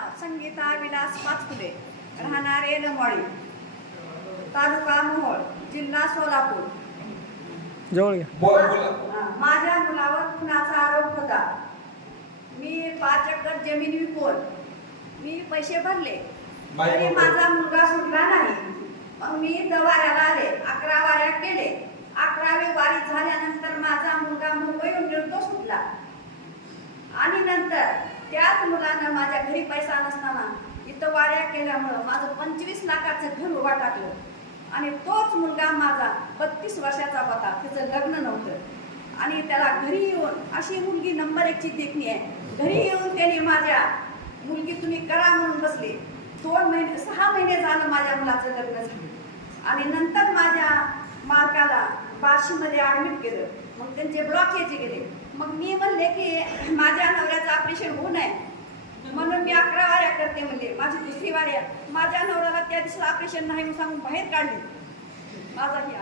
नाव संगीता विलास पाचपुले, राहणारे लंबाळी, तालुका मोहोळ, जिल्हा सोलापूर. जवळ घ्या. माझ्या मुलावर खुनाचा आरोप होता. मी 5 एकर जमीन विकून मी पैसे भरले तरी माझा मुलगा सुटला नाही. मग मी दवाऱ्याला आले, 11 वाऱ्या केले. 11वी वारी झाल्यानंतर माझा मुलगा मुंबईहून गेलो सुटला आणि नंतर त्याच मुलानं माझ्या घरी पैसा नसताना इथं वाऱ्या केल्यामुळं माझं 25 लाखाचं घर उभा टाकलं. आणि तोच मुलगा माझा 32 वर्षाचा होता, त्याचं लग्न नव्हतं. आणि त्याला घरी येऊन, अशी मुलगी नंबर 1ची देखणी आहे, घरी येऊन त्याने माझ्या मुलगी तुम्ही करा म्हणून बसले. 6 महिने झालं माझ्या मुलाचं लग्न झालं. आणि नंतर माझ्या मालकाला बार्शीमध्ये ॲडमिट केलं. मग त्यांचे ब्लॉकेज गेले. मग मी म्हणले की माझ्या नवऱ्याचं ऑपरेशन होऊ नये म्हणून मी 11 वाऱ्या करते म्हणले. माझी दुसरी वाऱ्या माझ्या नवऱ्याला त्या दिवशी ऑपरेशन नाही म्हणून सांगून बाहेर काढली. माझाही